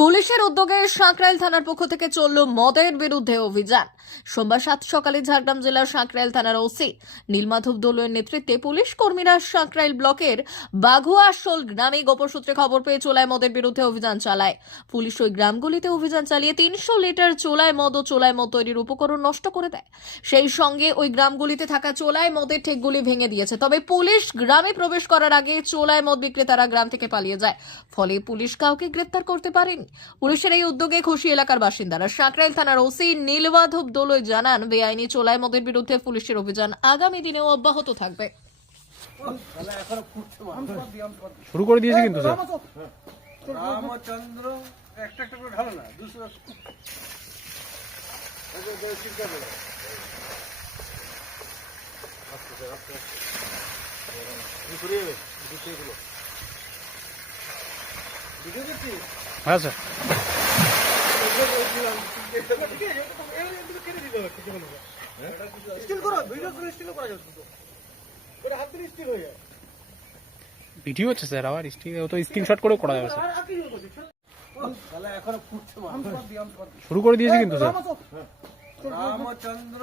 পুলিশের উদ্যোগে সাঁকরাইল থানার পক্ষ থেকে চলল মদের বিরুদ্ধে অভিযান। সোমবার সাত সকালে ঝাড়গ্রাম জেলার সাঁকরাইল থানার ওসি নীলমাধব দোলের নেতৃত্বে পুলিশ কর্মীরা সাঁকরাইল ব্লকের বাঘুয়াশোল গ্রামে গোপসূত্রে খবর পেয়ে চোলায় মদের বিরুদ্ধে অভিযান চালায়। পুলিশ ওই গ্রামগুলিতে অভিযান চালিয়ে তিনশো লিটার চোলায় মদ ও চোলায় মদ তৈরির উপকরণ নষ্ট করে দেয়। সেই সঙ্গে ওই গ্রামগুলিতে থাকা চোলায় মদের ঠেকগুলি ভেঙে দিয়েছে। তবে পুলিশ গ্রামে প্রবেশ করার আগে চোলায় মদ বিক্রেতারা গ্রাম থেকে পালিয়ে যায়। ফলে পুলিশ কাউকে গ্রেপ্তার করতে পারেনি। পুলিশের এই উদ্যোগে খুশি এলাকার বাসিন্দারা। সাঁকরাইল থানার ওসি নীলবাধব দোলই জানান বেআইনি চোলায় মদের বিরুদ্ধে পুলিশের অভিযান আগামী দিনেও অব্যাহত থাকবে। শুরু করে দিয়েছে কিন্তু স্যার। রামচন্দ্র একটা একটা করে ঢালো না দুশো চিন্তা করো। আস্তে আস্তে, ঘুরিয়ে হয়ে যায়। ভিডিও হচ্ছে স্যার আবার স্টিক তো স্ক্রিনশট করেও করা যাবে স্যার। শুরু করে দিয়েছে কিন্তু sir. Ramchandra.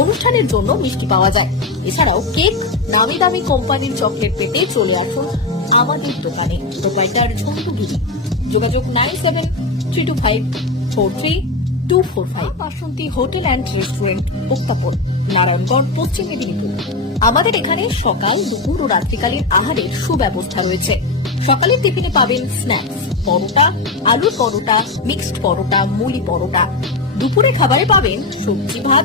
অনুষ্ঠানের জন্য মিষ্টি পাওয়া যায়। এছাড়াও কেক নামি দামি কোম্পানির চকলেট পেতে চলে আসুন আমাদের দোকানে। প্রোপাইটার ঝন্টুগিরি যোগাযোগ nine seven three two five four three two four five. Basanti hotel and restaurant, উত্তাপন, নারায়ণগড়, পশ্চিম মেদিনীপুর। আমাদের এখানে সকাল, দুপুর ও রাত্রিকালীন আহারের সুব্যবস্থা রয়েছে। সকালের টিফিনে পাবেন স্ন্যাক্স পরোটা, আলুর পরোটা মিক্সড পরোটা, মুলি পরোটা। দুপুরে খাবারে পাবেন সবজি ভাত